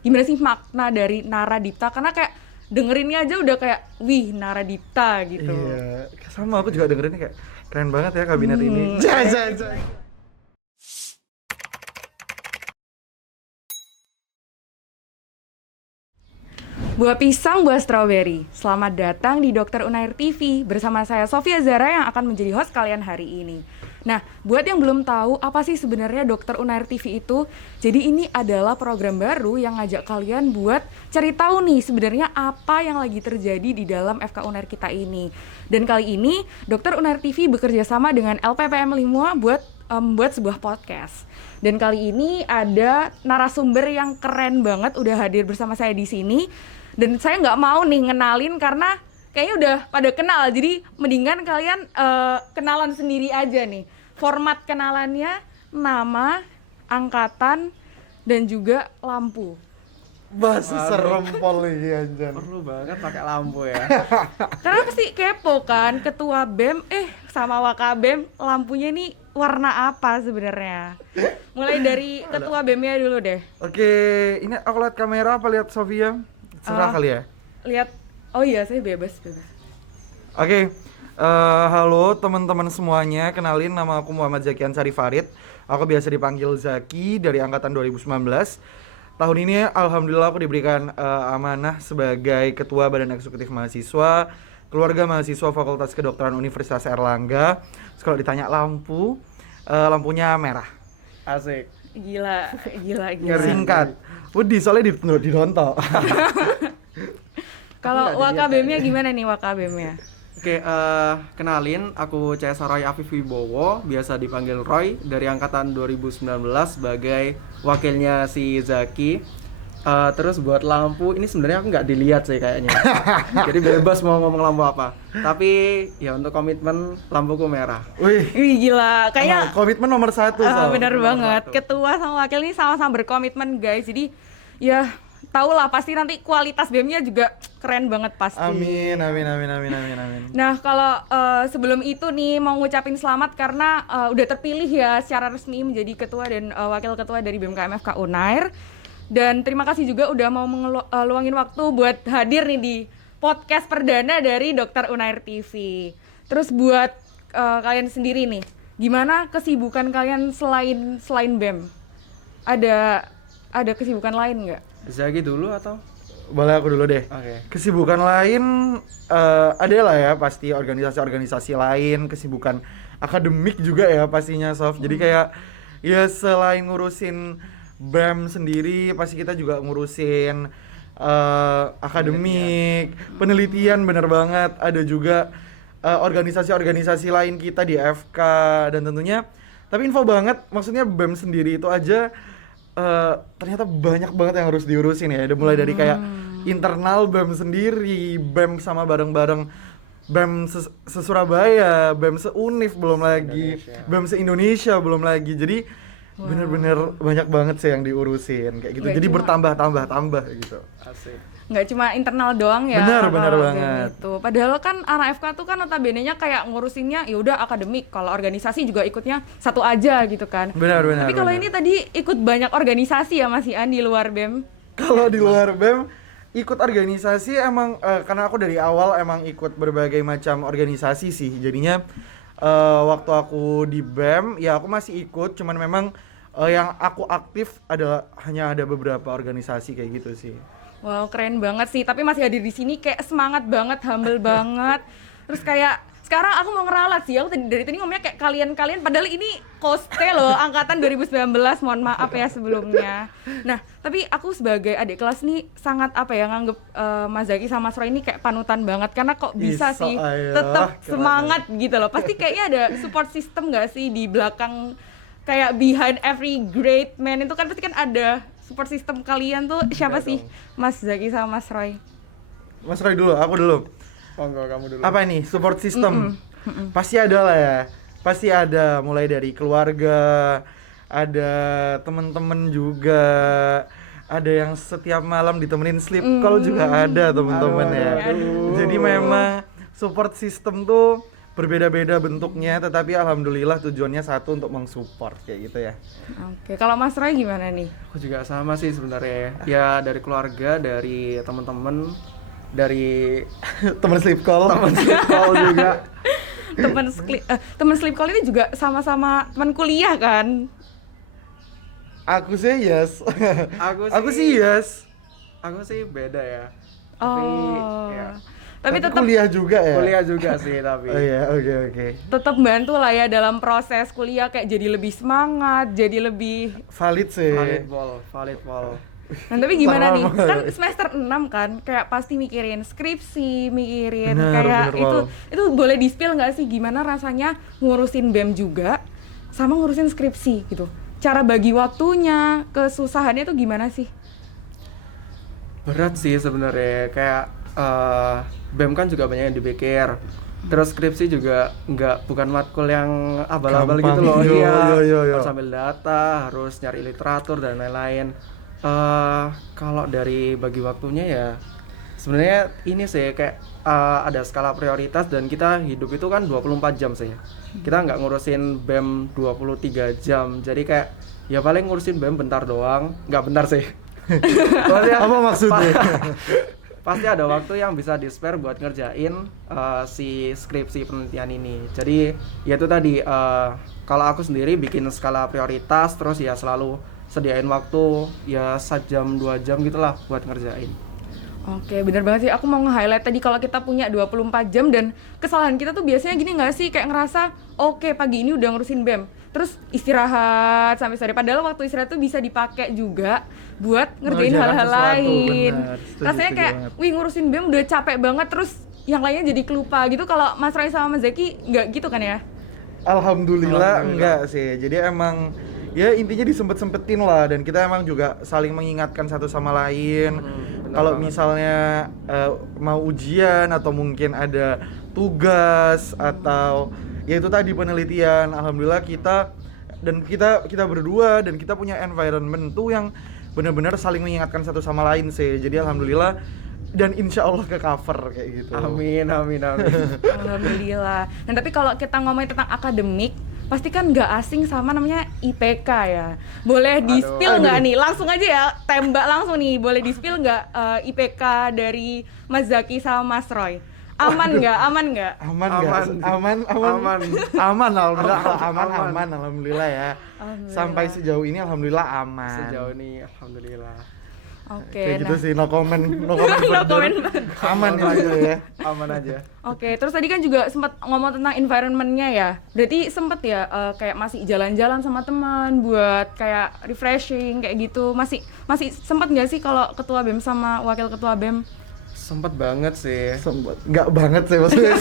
gimana sih makna dari Naradipta, karena kayak dengerinnya aja udah kayak wih Naradipta gitu. Iya, sama aku juga dengerinnya kayak keren banget ya kabinet ini. Buah pisang, buah strawberry. Selamat datang di Dokter Unair TV bersama saya Sofia Zara yang akan menjadi host kalian hari ini. Nah, buat yang belum tahu apa sih sebenarnya Dokter Unair TV itu, jadi ini adalah program baru yang ngajak kalian buat cari tahu nih sebenarnya apa yang lagi terjadi di dalam FK Unair kita ini. Dan kali ini Dokter Unair TV bekerja sama dengan LPPM Limoa buat membuat sebuah podcast. Dan kali ini ada narasumber yang keren banget udah hadir bersama saya di sini. Dan saya nggak mau nih ngenalin karena kayaknya udah pada kenal. Jadi mendingan kalian kenalan sendiri aja nih. Format kenalannya nama, angkatan, dan juga lampu. Bahasa serem poli anjir. Perlu banget pakai lampu ya. Karena pasti kepo kan, ketua BEM sama Wakabem lampunya ini warna apa sebenarnya? Mulai dari ketua BEM-nya dulu deh. Oke, ini aku lihat kamera apa lihat Sofia? Serah kali ya. Lihat, oh iya saya bebas. Oke, halo teman-teman semuanya, kenalin nama aku Muhammad Zaki Ansari Farid. Aku biasa dipanggil Zaki dari angkatan 2019. Tahun ini alhamdulillah aku diberikan amanah sebagai Ketua Badan Eksekutif Mahasiswa Keluarga Mahasiswa Fakultas Kedokteran Universitas Airlangga. Terus kalau ditanya lampu, lampunya merah. Asik. Gila. Singkat. Wedi soalnya didontok. Kalau Wakabemnya gimana nih Wakabemnya? Oke, kenalin aku Cesar Roy Afif Wibowo, biasa dipanggil Roy, dari angkatan 2019 sebagai wakilnya si Zaki. Terus buat lampu, ini sebenarnya aku nggak dilihat sih kayaknya. Jadi bebas mau ngomong lampu apa. Tapi ya untuk komitmen lampuku merah. Wih, Gila, kayaknya komitmen nomor 1 Sob. bener banget. satu. Ketua sama wakil ini sama-sama berkomitmen guys. Jadi ya tau lah pasti nanti kualitas BEM-nya juga keren banget pasti. Amin. Nah kalau sebelum itu nih mau ngucapin selamat karena udah terpilih ya secara resmi menjadi ketua dan wakil ketua dari BMKM FK Unair. Dan terima kasih juga udah mau luangin waktu buat hadir nih di podcast perdana dari Dokter Unair TV. Terus buat kalian sendiri nih, gimana kesibukan kalian selain BEM? Ada kesibukan lain nggak? Zaki dulu atau? Boleh aku dulu deh. Oke. Kesibukan lain ada lah ya pasti organisasi-organisasi lain, kesibukan akademik juga ya pastinya Sof. Jadi kayak ya selain ngurusin BEM sendiri pasti kita juga ngurusin akademik, penelitian bener banget. Ada juga organisasi-organisasi lain kita di FK dan tentunya tapi info banget maksudnya BEM sendiri itu aja ternyata banyak banget yang harus diurusin ya. Udah mulai dari kayak internal BEM sendiri, BEM sama bareng-bareng BEM se-Surabaya, BEM se-Univ belum lagi, BEM se-Indonesia belum lagi. Jadi bener-bener banyak banget sih yang diurusin kayak gitu. Nggak jadi cuma- bertambah gitu. Asik. Nggak cuma internal doang ya. Benar kalau banget. BEM itu. Padahal kan anak FK tuh kan notabene-nya kayak ngurusinnya ya udah akademik. Kalau organisasi juga ikutnya satu aja gitu kan. Benar. Tapi kalau ini tadi ikut banyak organisasi ya Mas Ian di luar BEM. Kalau di luar BEM ikut organisasi emang karena aku dari awal emang ikut berbagai macam organisasi sih. Jadinya waktu aku di BEM ya aku masih ikut, cuman memang yang aku aktif hanya ada beberapa organisasi kayak gitu sih. Wow, keren banget sih. Tapi masih hadir di sini kayak semangat banget, humble banget. Terus kayak sekarang aku mau ngeralat sih. Aku dari tadi ngomongnya kayak kalian padahal ini koste loh angkatan 2019. Mohon maaf ya sebelumnya. Nah, tapi aku sebagai adik kelas nih sangat nganggep Mas Zaki sama Mas Roy ini kayak panutan banget karena kok bisa Bisa, sih ayolah, tetap keren. semangat gitu loh. Pasti kayaknya ada support system nggak sih di belakang, kayak behind every great man itu kan pasti kan ada support system kalian tuh siapa sih? Mas Zaki sama Mas Roy. Mas Roy dulu, aku dulu. Monggo kamu dulu. Apa ini? Support system. Pasti ada lah ya. Pasti ada mulai dari keluarga, ada teman-teman juga, ada yang setiap malam ditemenin sleep call juga ada teman-teman ya. Aduh. Jadi memang support system tuh berbeda-beda bentuknya, tetapi alhamdulillah tujuannya satu, untuk mensupport kayak gitu ya. Oke, kalau Mas Roy gimana nih? Aku juga sama sih sebenarnya. Ya dari keluarga, dari teman-teman, dari Temen sleep call. teman sekolah juga. Temen sleep call ini juga sama-sama teman kuliah kan? Aku sih yes. Aku Aku sih yes. Aku sih beda ya. Oh. Ya, Tapi tetap kuliah juga ya. kuliah juga sih tapi. Oh iya, oke. tetap bantu lah ya dalam proses kuliah, kayak jadi lebih semangat, jadi lebih. Valid sih. Valid ball. Nah, tapi gimana nih? Sama. Kan semester 6 kan, kayak pasti mikirin skripsi, mikirin Bener, kayak bener, itu boleh di-spill nggak sih gimana rasanya ngurusin BEM juga sama ngurusin skripsi gitu? Cara bagi waktunya, kesusahannya itu gimana sih? Berat sih sebenarnya, kayak BEM kan juga banyak yang dipikir. Terus skripsi juga bukan matkul yang abal-abal Gampang. gitu loh. Yo. Harus ambil data, harus nyari literatur dan lain-lain. Kalau dari bagi waktunya ya sebenarnya ini sih kayak ada skala prioritas, dan kita hidup itu kan 24 jam sih. Kita nggak ngurusin BEM 23 jam. Jadi kayak ya paling ngurusin BEM bentar doang, nggak bentar sih. Apa maksudnya? Pasti ada waktu yang bisa di-spare buat ngerjain si skripsi penelitian ini. Jadi ya itu tadi, kalau aku sendiri bikin skala prioritas, terus ya selalu sediain waktu ya 1 jam 2 jam gitulah buat ngerjain. Oke, bener banget sih. Aku mau nge-highlight tadi kalau kita punya 24 jam dan kesalahan kita tuh biasanya gini nggak sih? Kayak ngerasa, oke, pagi ini udah ngurusin BEM, terus istirahat sampai sore. Padahal waktu istirahat tuh bisa dipakai juga buat ngerjain Ngerjain hal-hal sesuatu, lain. bener. Setuju, Rasanya setuju kayak, banget. wih ngurusin BEM udah capek banget, terus yang lainnya jadi kelupa gitu. Kalau Mas Roy sama Mas Zaki nggak gitu kan ya? Alhamdulillah enggak sih. Jadi emang ya intinya disempet-sempetin lah, dan kita emang juga saling mengingatkan satu sama lain. Kalau misalnya mau ujian atau mungkin ada tugas atau ya itu tadi penelitian, alhamdulillah kita berdua dan kita punya environment tuh yang benar-benar saling mengingatkan satu sama lain sih. Jadi alhamdulillah, dan insya Allah ke cover kayak gitu. Amin. Alhamdulillah. Nah, tapi kalau kita ngomongin tentang akademik, pasti kan nggak asing sama namanya IPK ya. Boleh di-spill nggak nih? Langsung aja ya, tembak langsung nih. Boleh di-spill nggak IPK dari Mas Zaki sama Mas Roy? Aman nggak? Aman, alhamdulillah ya. Sampai sejauh ini alhamdulillah aman. Sejauh ini alhamdulillah. Oke, Kayak gitu nah. sih, no comment No further. comment. Aman gitu ya. Aman aja. Oke, terus tadi kan juga sempat ngomong tentang environment-nya ya. Berarti sempet ya kayak masih jalan-jalan sama teman buat kayak refreshing kayak gitu. Masih sempet nggak sih kalau ketua BEM sama wakil ketua BEM? Sempet banget sih. Nggak banget sih, maksudnya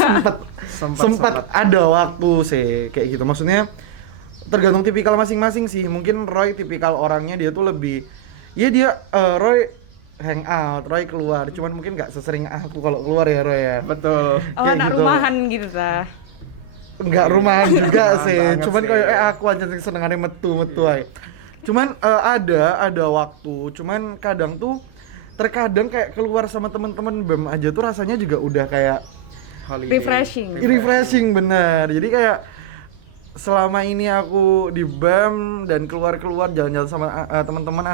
Sempet. sempat ada waktu sih kayak gitu. Maksudnya tergantung tipikal masing-masing sih. Mungkin Roy tipikal orangnya dia tuh lebih, ya dia Roy hangout, Roy keluar. Cuman mungkin nggak sesering aku kalau keluar ya Roy ya. Betul. Oh, Kayak anak gitu. rumahan gitu ta. Nggak rumahan juga Rumahan sih. banget Cuman sih. kayak aku aja senengannya metu aja. Cuman ada waktu. Cuman terkadang kayak keluar sama teman-teman BEM aja tuh rasanya juga udah kayak Holiday. refreshing bener. Jadi kayak selama ini aku di BEM dan keluar jalan-jalan sama teman-teman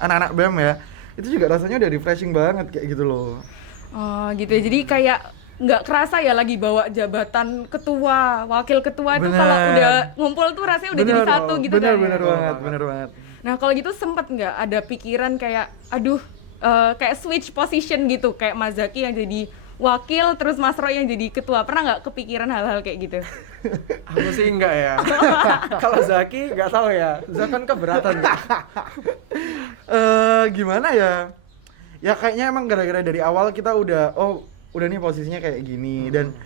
anak-anak BEM ya, itu juga rasanya udah refreshing banget kayak gitu loh. Oh gitu ya, jadi kayak nggak kerasa ya lagi bawa jabatan ketua, wakil ketua itu Bener. kalau udah ngumpul tuh rasanya udah jadi satu gitu kan ya? Bener banget. Nah kalau gitu sempet nggak ada pikiran kayak aduh kayak switch position gitu, kayak Mas Zaki yang jadi wakil terus Mas Roy yang jadi ketua, pernah nggak kepikiran hal-hal kayak gitu? Aku sih enggak ya. Kalau Zaki enggak tahu ya. Zaki kan keberatan. Gimana ya? Ya kayaknya emang gara-gara dari awal kita udah nih posisinya kayak gini, dan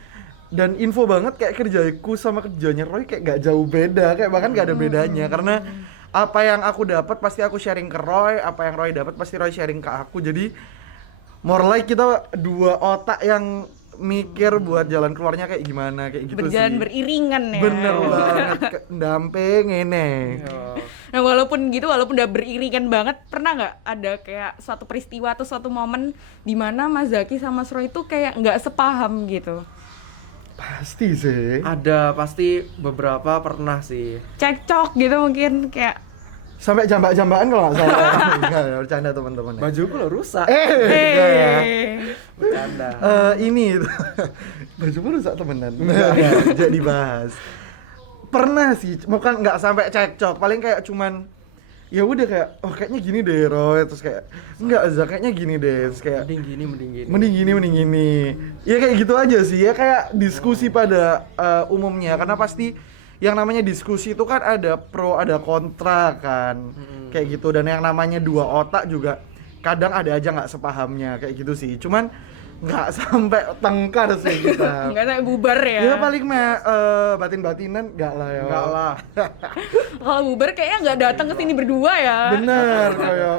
info banget kayak kerjaku sama kerjanya Roy kayak gak jauh beda, kayak bahkan gak ada bedanya, karena apa yang aku dapat pasti aku sharing ke Roy, apa yang Roy dapat pasti Roy sharing ke aku. Jadi more like kita dua otak yang mikir buat jalan keluarnya kayak gimana, kayak gitu Berjalan sih. beriringan ya. Bener banget, damping ini. Nah walaupun udah beriringan banget, pernah nggak ada kayak suatu peristiwa atau suatu momen di mana Mas Zaki sama Mas Roy itu kayak nggak sepaham gitu? Pasti sih. Ada pasti beberapa pernah sih. Cekcok gitu mungkin kayak Sampai jambak-jambakan kalau nggak salah. Enggak ya, bercanda teman-teman. Ya. Bajuku lo rusak. Enggak ya. Bercanda. Ini baju rusak temenan. Jadi dibahas. Pernah sih, bukan nggak sampai cekcok, paling kayak cuman ya udah kayak oh kayaknya gini deh Roy, terus kayak enggak Zak kayaknya gini deh, terus kayak Mending gini. mending gini. Ya kayak gitu aja sih, ya kayak diskusi pada umumnya karena pasti yang namanya diskusi itu kan ada pro ada kontra kan. Kayak gitu, dan yang namanya dua otak juga kadang ada aja nggak sepahamnya kayak gitu sih. Cuman nggak sampai tengkar sih kita. nggak sampai bubar ya. Ya paling batin-batinan nggak lah ya. Enggak lah. Kalau bubar kayaknya nggak datang ke sini berdua ya. Bener kayak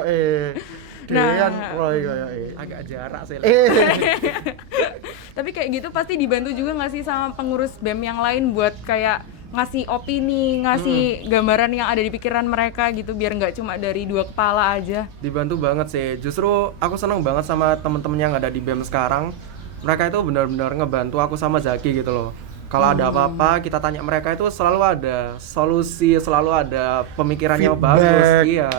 Nah. Dean Roy kayak Agak jarak sih. Tapi kayak gitu pasti dibantu juga nggak sih sama pengurus BEM yang lain buat kayak ngasih opini, ngasih gambaran yang ada di pikiran mereka gitu biar nggak cuma dari dua kepala aja. Dibantu banget sih. Justru aku seneng banget sama temen-temen yang ada di BEM sekarang. Mereka itu benar-benar ngebantu aku sama Zaki gitu loh. Kalau ada apa-apa kita tanya mereka itu selalu ada solusi, selalu ada pemikirannya Feedback. bagus. Iya.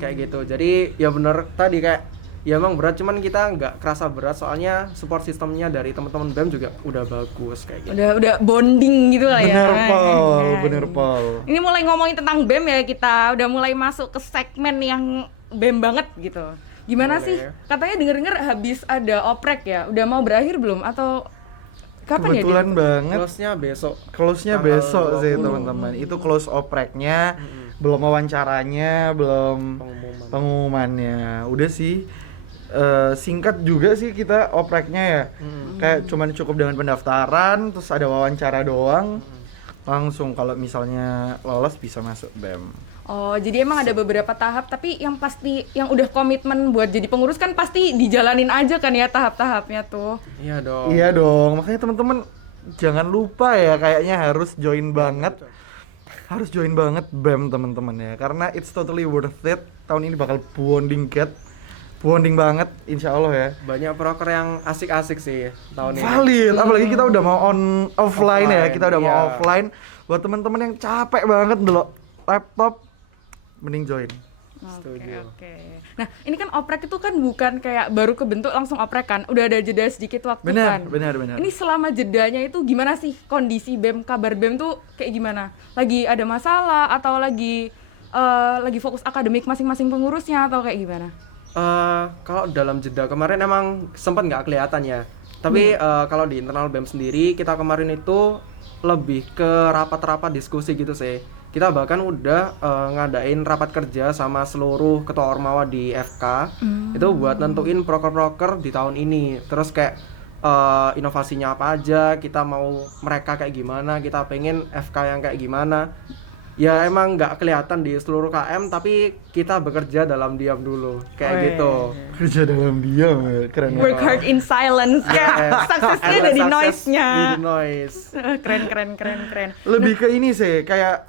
Kayak gitu. Jadi ya bener tadi kayak ya emang berat, cuman kita nggak kerasa berat soalnya support sistemnya dari teman-teman BEM juga udah bagus kayak gitu. Udah bonding gitu lah ya. Bener Pol. Ini mulai ngomongin tentang BEM ya, kita udah mulai masuk ke segmen yang BEM banget gitu. Gimana Boleh. sih? Katanya denger-denger habis ada oprek ya. Udah mau berakhir belum atau kapan Kebetulan ya? banget Close-nya besok. close-nya Tanggal besok sih 20. teman-teman. Itu close opreknya, belum wawancaranya, belum pengumumannya. Udah sih singkat juga sih kita opreknya ya. Kayak cuman cukup dengan pendaftaran, terus ada wawancara doang. Langsung kalau misalnya lolos bisa masuk BEM. Oh, jadi emang ada beberapa tahap, tapi yang pasti yang udah komitmen buat jadi pengurus kan pasti dijalanin aja kan ya tahap-tahapnya tuh. Iya dong. Iya dong, makanya teman-teman jangan lupa ya, kayaknya harus join banget. Harus join banget BEM teman-teman ya, karena it's totally worth it. Tahun ini bakal bonding banget insya Allah ya. Banyak proker yang asik-asik sih tahun ini. Valid, apalagi kita udah mau offline ya, kita udah mau iya. offline. Buat teman-teman yang capek banget dulu laptop, mending join. Setuju. Oke. Nah, ini kan oprek itu kan bukan kayak baru kebentuk langsung oprek kan, udah ada jeda sedikit waktu kan. Benar. Ini selama jedanya itu gimana sih kondisi BEM, kabar BEM tuh kayak gimana? Lagi ada masalah atau lagi fokus akademik masing-masing pengurusnya atau kayak gimana? Kalau dalam jeda kemarin emang sempat nggak kelihatan ya. Tapi kalau di internal BEM sendiri kita kemarin itu lebih ke rapat-rapat diskusi gitu sih. Kita bahkan udah ngadain rapat kerja sama seluruh ketua ormawa di FK. Itu buat nentuin proker-proker di tahun ini. Terus kayak inovasinya apa aja, kita mau mereka kayak gimana, kita pengen FK yang kayak gimana. Ya emang nggak kelihatan di seluruh KM, tapi kita bekerja dalam diam dulu kayak Weh. gitu. Kerja dalam diam ya, keren ya. Work hard in silence ya. Suksesnya ada di noise-nya. Di noise. Keren. Lebih ke ini sih, kayak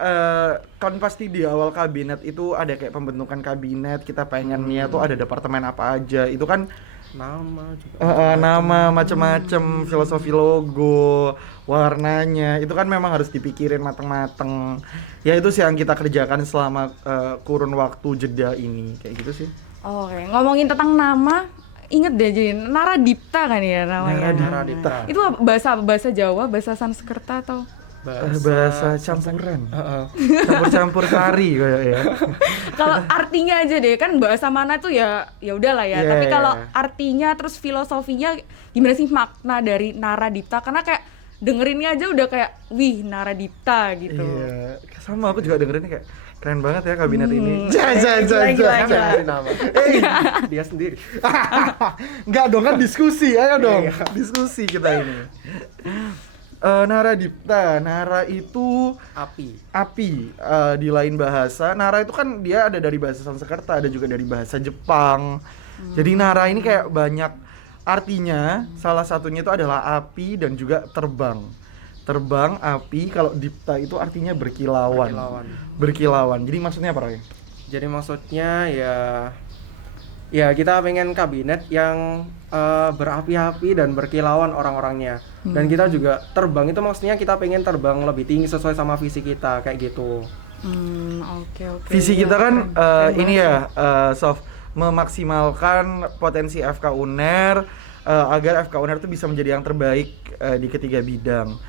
kan pasti di awal kabinet itu ada kayak pembentukan kabinet, kita pengennya tuh ada departemen apa aja. Itu kan Nama juga. nama macem-macem, filosofi logo, warnanya, itu kan memang harus dipikirin mateng-mateng. Ya itu sih yang kita kerjakan selama kurun waktu jeda ini, kayak gitu sih. Oke, ngomongin tentang nama, inget deh jadi Naradipta kan ya namanya. Naradipta. Itu bahasa Jawa, bahasa Sanskerta atau? Bahasa campuran, campur-campur sari kayak ya. Kalau artinya aja deh, kan bahasa mana tuh ya udahlah ya. Iya, Tapi iya. kalau artinya terus filosofinya gimana sih makna dari Naradipta? Karena kayak dengerinnya aja udah kayak wih Naradipta gitu. Iya, sama aku juga dengerinnya kayak keren banget ya kabinet ini. Gila. Cari nama. Dia sendiri. Enggak dong, kan diskusi, ayo dong. Diskusi kita ini. Naradipta, Nara itu api di lain bahasa. Nara itu kan dia ada dari bahasa Sanskerta, ada juga dari bahasa Jepang. Jadi Nara ini kayak banyak artinya. Salah satunya itu adalah api dan juga terbang. Terbang, api. Kalau dipta itu artinya berkilauan. Berkilauan. Jadi maksudnya apa, Roy? Jadi maksudnya ya Ya, kita pengen kabinet yang berapi-api dan berkilauan orang-orangnya. Dan kita juga terbang itu maksudnya kita pengen terbang lebih tinggi sesuai sama visi kita kayak gitu. Oke. Visi Iya, kita kan keren ini banget. ya, Sof, memaksimalkan potensi FK UNER agar FK UNER itu bisa menjadi yang terbaik di ketiga bidang,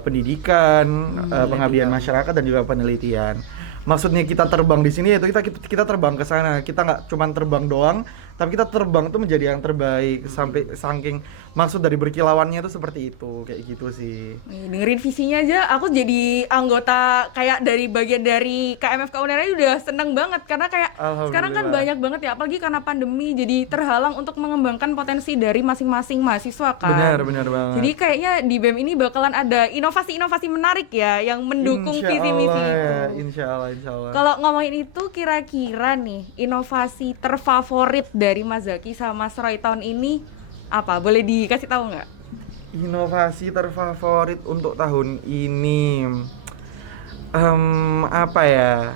pendidikan, pengabdian masyarakat dan juga penelitian. Maksudnya kita terbang di sini yaitu kita terbang ke sana. Kita nggak cuman terbang doang, tapi kita terbang tuh menjadi yang terbaik sampai saking maksud dari berkilauannya itu seperti itu, kayak gitu sih. Dengerin visinya aja, aku jadi anggota kayak dari bagian dari KMFK UNER aja udah seneng banget karena kayak sekarang kan Alhamdulillah. banyak banget ya, apalagi karena pandemi jadi terhalang untuk mengembangkan potensi dari masing-masing mahasiswa kan. Benar banget. Jadi kayaknya di BEM ini bakalan ada inovasi-inovasi menarik ya yang mendukung visi misi itu. Insya Allah. Kalau ngomongin itu kira-kira nih inovasi terfavorit dari Mas Zaki sama Mas Roy tahun ini apa? Boleh dikasih tahu nggak? Inovasi terfavorit untuk tahun ini, apa ya?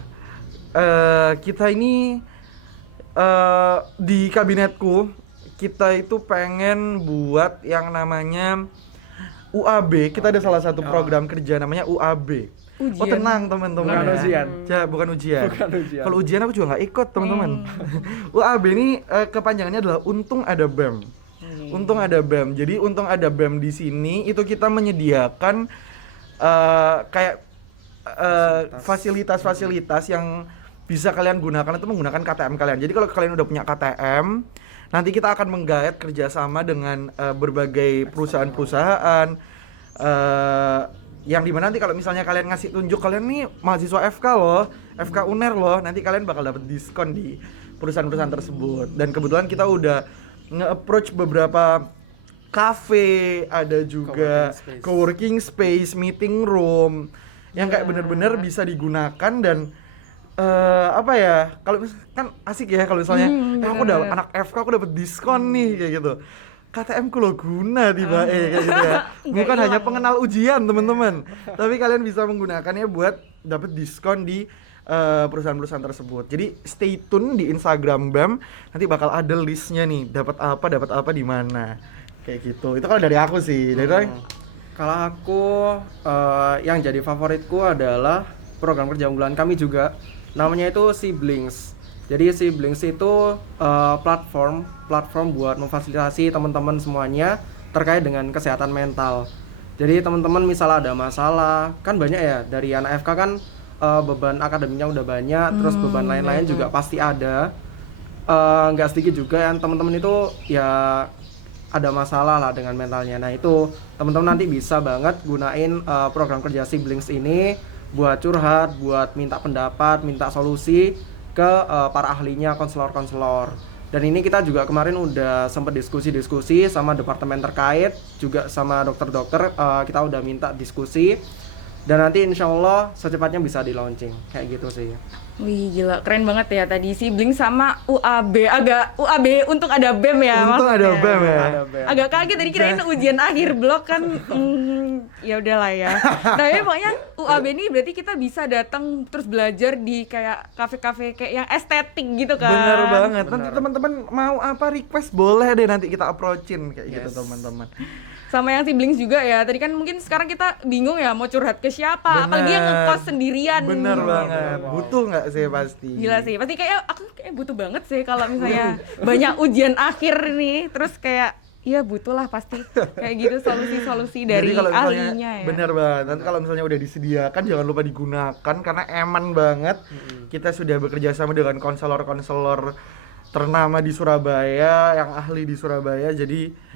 Kita ini di kabinetku kita itu pengen buat yang namanya UAB. Kita ada salah satu program kerja namanya UAB. Oh Ujian. tenang teman-teman. Bukan ujian. Bukan ujian. Bukan ujian. Kalau ujian aku juga nggak ikut teman-teman. UAB ini kepanjangannya adalah Untung Ada BEM. Untung Ada BEM. Jadi Untung Ada BEM di sini itu kita menyediakan kayak fasilitas-fasilitas yang bisa kalian gunakan itu menggunakan KTM kalian. Jadi kalau kalian udah punya KTM, nanti kita akan menggait kerjasama dengan berbagai perusahaan-perusahaan yang dimana nanti kalau misalnya kalian ngasih tunjuk kalian nih mahasiswa FK loh, FK UNER loh, nanti kalian bakal dapat diskon di perusahaan-perusahaan tersebut. Dan kebetulan kita udah nge-approach beberapa cafe, ada juga coworking space, meeting room yang kayak bener-bener bisa digunakan dan apa ya, kalau kan asik ya kalau misalnya aku udah anak FK aku dapat diskon nih kayak gitu. KTM ku lo guna tiba kayak gitu ya. Bukan hanya pengenal ujian teman-teman, tapi kalian bisa menggunakannya buat dapat diskon di perusahaan-perusahaan tersebut. Jadi stay tune di Instagram BEM, nanti bakal ada listnya nih, dapat apa di mana. Kayak gitu. Itu kalau dari aku sih. Dari Roy? Kalau aku yang jadi favoritku adalah program kerja unggulan kami juga. Namanya itu Siblings. Jadi Siblings itu platform buat memfasilitasi teman-teman semuanya terkait dengan kesehatan mental. Jadi teman-teman misal ada masalah, kan banyak ya dari anak FK kan beban akademiknya udah banyak, terus beban lain-lain juga pasti ada. Nggak sedikit juga yang teman-teman itu ya ada masalah lah dengan mentalnya. Nah itu teman-teman nanti bisa banget gunain program kerja Siblings ini buat curhat, buat minta pendapat, minta solusi ke para ahlinya, konselor-konselor. Dan ini kita juga kemarin udah sempat diskusi-diskusi sama departemen terkait, juga sama dokter-dokter, kita udah minta diskusi. Dan nanti insya Allah secepatnya bisa di launching, kayak gitu sih. Wih gila, keren banget ya tadi Siblings sama UAB. Agak UAB Untung Ada BEM ya Untung maksudnya. Ada BEM ya. Ada BEM. Agak kaget tadi kirain ujian akhir blok kan. Ya udahlah ya. Nah, ya pokoknya UAB ini berarti kita bisa datang terus belajar di kayak kafe-kafe kayak yang estetik gitu kan. Bener banget. Nanti Bener. teman-teman mau apa request boleh deh nanti kita approachin kayak gitu Yes. teman-teman. Sama yang Siblings juga ya. Tadi kan mungkin sekarang kita bingung ya mau curhat ke siapa, apalagi yang ngekos sendirian. Bener gitu. banget. Butuh nggak sih pasti. Gila sih, pasti kayak aku kayak butuh banget sih kalau misalnya banyak ujian akhir nih, terus kayak iya butuh lah pasti kayak gitu solusi-solusi dari Jadi kalau misalnya, ahlinya ya. bener banget. Nanti kalau misalnya udah disediakan jangan lupa digunakan karena eman banget. Kita sudah bekerja sama dengan konselor-konselor ternama di Surabaya, yang ahli di Surabaya. Jadi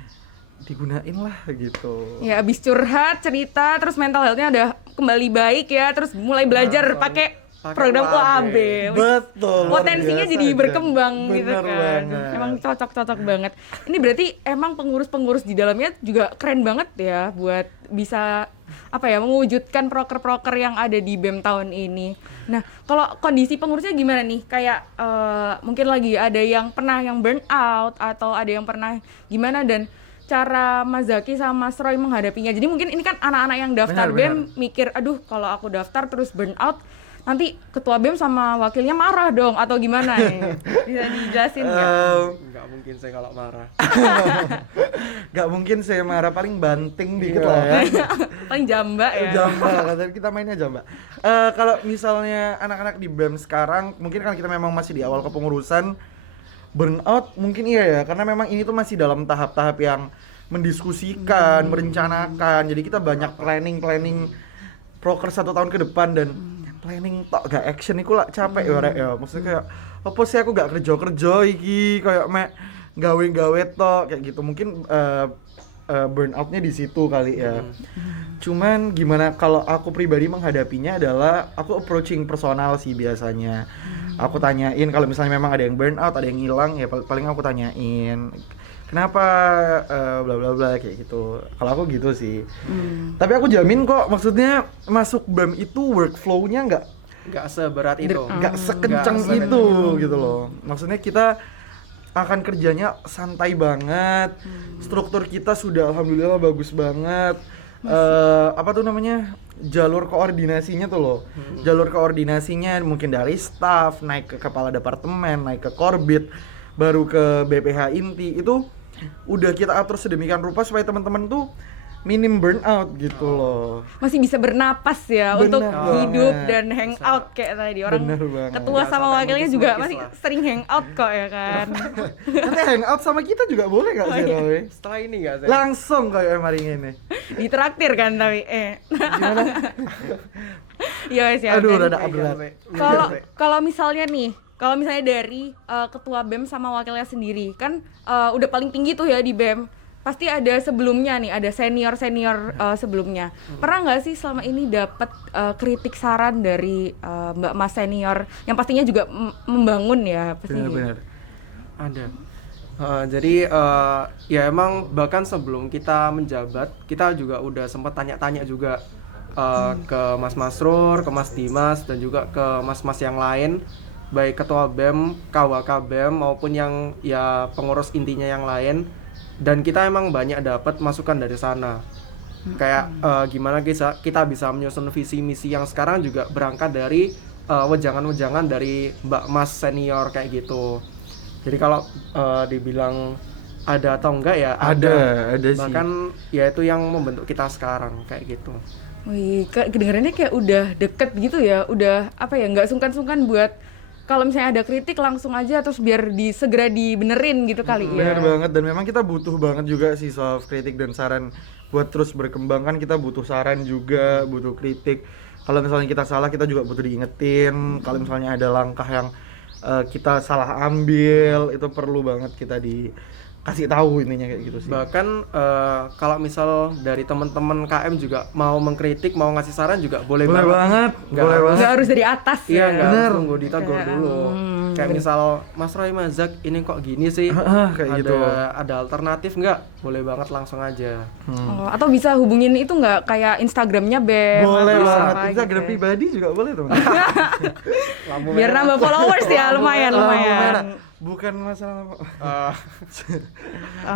digunain lah gitu. Ya abis curhat, cerita, terus mental health-nya udah kembali baik ya, terus mulai belajar pakai program UAB. Betul. luar Potensinya biasa, jadi Jan. berkembang gitu Bener kan. banget. Emang cocok-cocok banget. Ini berarti emang pengurus-pengurus di dalamnya juga keren banget ya buat bisa apa ya mewujudkan proker-proker yang ada di BEM tahun ini. Nah, kalau kondisi pengurusnya gimana nih? Kayak mungkin lagi ada yang pernah yang burn out atau ada yang pernah gimana dan cara Mas Zaki sama Mas Roy menghadapinya. Jadi mungkin ini kan anak-anak yang daftar Benar, BEM mikir, aduh kalau aku daftar terus burn out, nanti ketua BEM sama wakilnya marah dong atau gimana nih? Bisa dijelasin nggak? Nggak mungkin saya kalau marah. Nggak mungkin saya marah, paling banting dikit lah ya. Paling jamba ya. Jamba, katanya kita mainnya jamba. Kalau misalnya anak-anak di BEM sekarang, mungkin kan kita memang masih di awal kepengurusan, burnout mungkin iya ya, karena memang ini tuh masih dalam tahap-tahap yang mendiskusikan, merencanakan. Jadi kita banyak planning proker 1 tahun ke depan dan planning tok gak action iku lah capek ya rek ya. Maksudnya kayak apa sih aku gak kerja iki kayak mek gawe-gawe tok kayak gitu. Mungkin burnoutnya di situ kali ya. Cuman gimana kalau aku pribadi menghadapinya adalah aku approaching personal sih biasanya. Aku tanyain kalau misalnya memang ada yang burnout, ada yang hilang ya paling aku tanyain kenapa bla bla bla kayak gitu. Kalau aku gitu sih. Tapi aku jamin kok, maksudnya masuk BEM itu workflow-nya Nggak seberat itu. nggak sekencang Nggak itu gitu loh. Maksudnya kita akan kerjanya santai banget. Struktur kita sudah alhamdulillah bagus banget. Apa tuh namanya? Jalur koordinasinya tuh loh. Jalur koordinasinya mungkin dari staff, naik ke kepala departemen, naik ke korbit, baru ke BPH inti. Itu udah kita atur sedemikian rupa supaya teman-teman tuh minim burnout gitu loh. Masih bisa bernapas ya Bener untuk banget. hidup dan hangout kayak tadi orang Bener banget. ketua Nggak sama sampai wakilnya juga melukis masih lah. sering hangout kok ya kan. Nanti hangout sama kita juga boleh gak sih Roy? Setelah ini nggak saya? Langsung kayak hari ini. Ditraktir kan tapi Gimana? ya wes ya. Aduh, Dan rada berat. kalau misalnya nih, kalau misalnya dari ketua BEM sama wakilnya sendiri kan udah paling tinggi tuh ya di BEM. Pasti ada sebelumnya nih, ada senior sebelumnya. Pernah nggak sih selama ini dapat kritik saran dari Mbak Mas senior yang pastinya juga membangun ya pastinya. Bener-bener. Ada. Jadi ya emang bahkan sebelum kita menjabat kita juga udah sempat tanya-tanya juga ke Mas Masrur, ke Mas Dimas dan juga ke mas-mas yang lain, baik ketua BEM, KWK BEM maupun yang ya pengurus intinya yang lain, dan kita emang banyak dapat masukan dari sana. Kayak gimana kita bisa menyusun visi misi yang sekarang juga berangkat dari wejangan-wejangan dari Mbak Mas senior kayak gitu. Jadi kalau dibilang ada atau enggak ya Ada sih. Bahkan ya itu yang membentuk kita sekarang kayak gitu. Wih, kedengarannya kayak udah deket gitu ya, udah apa ya, nggak sungkan-sungkan buat kalau misalnya ada kritik langsung aja terus biar segera dibenerin gitu kali ya. Bener banget, dan memang kita butuh banget juga sih soal kritik dan saran buat terus berkembang. Kan kita butuh saran juga, butuh kritik. Kalau misalnya kita salah kita juga butuh diingetin. Kalau misalnya ada langkah yang kita salah ambil, itu perlu banget kita dikasih tahu intinya kayak gitu sih. Bahkan kalau misal dari teman-teman KM juga mau mengkritik, mau ngasih saran juga boleh Boleh banget, Nggak boleh harus- banget. Nggak harus dari atas Iya, ya. nggak harus Bener. tunggu ditegur Kayak, dulu. Kayak misal Mas Roy, Mas Zak, ini kok gini sih? Kayak ada, gitu. Ada alternatif nggak? Boleh banget langsung aja. Oh, atau bisa hubungin itu nggak kayak Instagramnya BEM Boleh atau banget. apa Instagram gitu. pribadi juga boleh tuh. Biar nambah followers ya, lumayan. Bukan masalah Ah,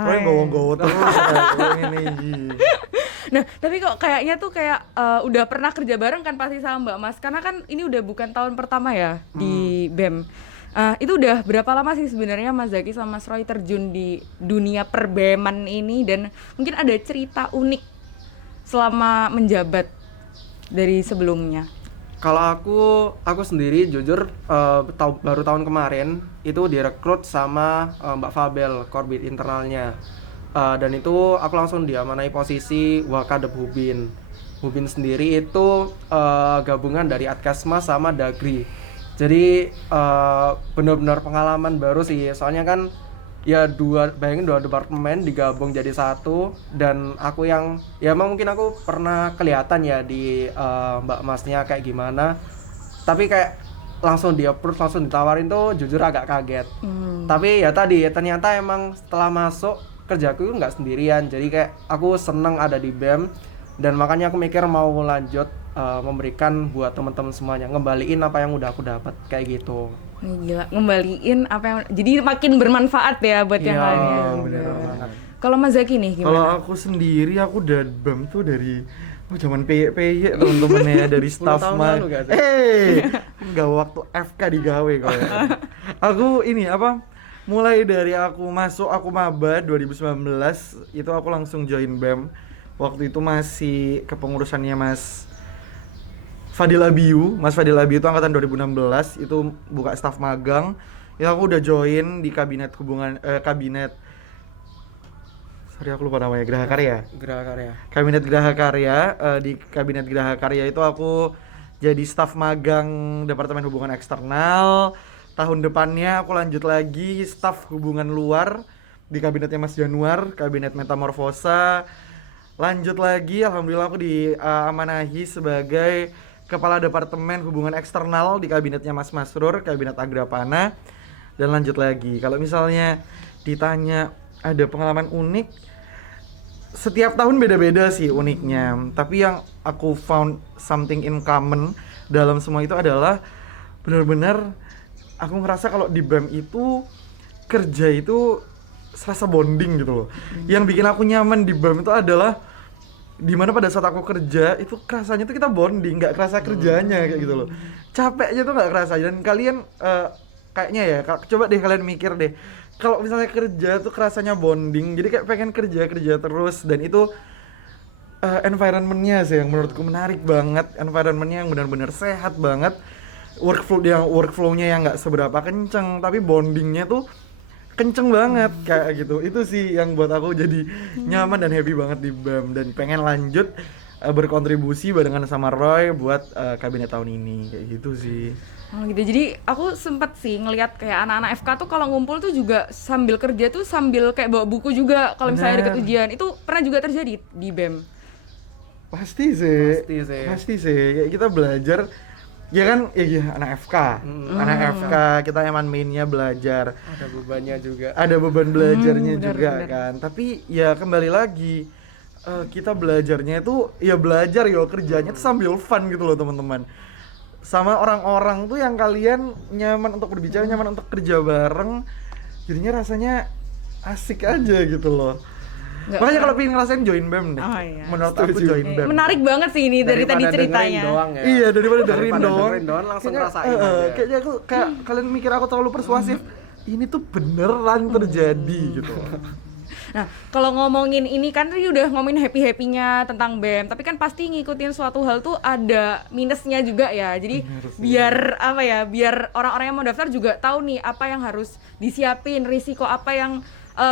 Roy iya. gowo-gowo terus kayak ini. Nah, tapi kok kayaknya tuh kayak udah pernah kerja bareng kan pasti sama Mbak Mas, karena kan ini udah bukan tahun pertama ya di BEM. Itu udah berapa lama sih sebenarnya Mas Zaki sama Mas Roy terjun di dunia perbeman ini, dan mungkin ada cerita unik selama menjabat dari sebelumnya? Kalau aku sendiri jujur baru tahun kemarin itu direkrut sama Mbak Fabel, korbit internalnya. Dan itu aku langsung diamanai posisi Wakadep Hubin. Hubin sendiri itu gabungan dari Adkesmas sama Dagri. Jadi benar-benar pengalaman baru sih. Soalnya kan ya bayangin dua departemen digabung jadi satu, dan aku yang ya emang mungkin aku pernah kelihatan ya di Mbak Masnya kayak gimana, tapi kayak langsung di-approve, langsung ditawarin tuh jujur agak kaget. Tapi ya tadi ternyata emang setelah masuk kerjaku nggak sendirian, jadi kayak aku seneng ada di BEM, dan makanya aku mikir mau lanjut memberikan buat teman-teman semuanya, ngembaliin apa yang udah aku dapat kayak gitu. Gila, ngembaliin apa yang jadi makin bermanfaat ya buat yang Iya, lainnya. bener banget. Kalau Mas Zaki nih Kalau gimana? aku sendiri aku udah BEM tuh dari Zaman PY teman-teman ya dari 10 staff tahun mah. lalu gak sih? Enggak waktu FK digawe kok ya. Aku ini apa? Mulai dari aku maba 2019 itu aku langsung join BEM. Waktu itu masih kepengurusannya Mas Fadil Abiu. Mas Fadil Abiu itu angkatan 2016, itu buka staf magang. Itu aku udah join di kabinet sorry aku lupa namanya, Geraha Karya. Geraha Karya. Kabinet Geraha Karya, di Kabinet Geraha Karya itu aku jadi staf magang Departemen Hubungan Eksternal. Tahun depannya aku lanjut lagi staf hubungan luar di kabinetnya Mas Januar, Kabinet Metamorfosa. Lanjut lagi, alhamdulillah aku diamanahi sebagai Kepala Departemen Hubungan Eksternal di kabinetnya Mas Masrur, Kabinet Agrapana. Dan lanjut lagi, kalau misalnya ditanya ada pengalaman unik, setiap tahun beda-beda sih uniknya. Tapi yang aku found something in common dalam semua itu adalah benar-benar aku ngerasa kalau di BEM itu kerja itu serasa bonding gitu loh. Yang bikin aku nyaman di BEM itu adalah dimana pada saat aku kerja itu kerasanya tuh kita bonding, nggak kerasa kerjanya kayak gitu loh. Capeknya tuh nggak kerasa. Dan kalian kayaknya ya, coba deh kalian mikir deh, kalau misalnya kerja tuh kerasanya bonding, jadi kayak pengen kerja terus. Dan itu environment-nya sih yang menurutku menarik banget, environment-nya yang benar-benar sehat banget, workflow-nya yang nggak seberapa kenceng, tapi bondingnya tuh kenceng banget kayak gitu. Itu sih yang buat aku jadi nyaman dan happy banget di BEM, dan pengen lanjut berkontribusi barengan sama Roy buat kabinet tahun ini kayak gitu sih. Oh gitu. Jadi aku sempet sih ngelihat kayak anak-anak FK tuh kalau ngumpul tuh juga sambil kerja tuh sambil kayak bawa buku juga kalau misalnya deket ujian. Itu pernah juga terjadi di BEM? Pasti sih. Kayak kita belajar ya kan, ya anak FK. Anak FK kita emang mainnya belajar. Ada bebannya juga. Ada beban belajarnya bener, juga bener. kan. Tapi ya kembali lagi kita belajarnya itu ya belajar ya, kerjanya tuh sambil fun gitu loh teman-teman. Sama orang-orang tuh yang kalian nyaman untuk berbicara, nyaman untuk kerja bareng, jadinya rasanya asik aja gitu loh. Makanya kalau pengen ngerasain join BEM deh. Oh, iya. Menurut aku join BEM. Menarik banget sih ini dari tadi ceritanya. Doang, ya. Iya, daripada dengerin Daripada doang. dengerin doang langsung Kayaknya, rasain aja. Kayaknya aku kayak kalian mikir aku terlalu persuasif. Ini tuh beneran terjadi gitu. Nah, kalau ngomongin ini kan tadi udah ngomongin happy-happynya tentang BEM, tapi kan pasti ngikutin suatu hal tuh ada minusnya juga ya. Jadi biar apa ya, biar orang-orang yang mau daftar juga tahu nih apa yang harus disiapin, risiko apa yang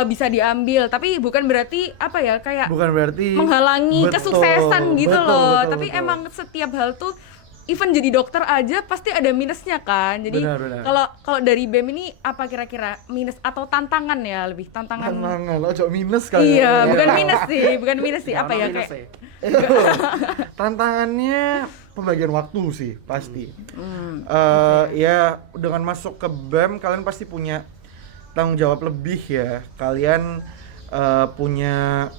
bisa diambil. Tapi bukan berarti apa ya, kayak Bukan berarti menghalangi kesuksesan gitu loh. betul, Tapi betul. emang setiap hal tuh even jadi dokter aja pasti ada minusnya kan. Jadi Benar. kalau dari BEM ini apa kira-kira minus atau tantangan ya, lebih tantangan. ojo minus kali. Iya, ya. bukan minus sih, apa ya Minus kayak Tantangannya pembagian waktu sih pasti. Ya dengan masuk ke BEM kalian pasti punya tanggung jawab lebih ya. Kalian punya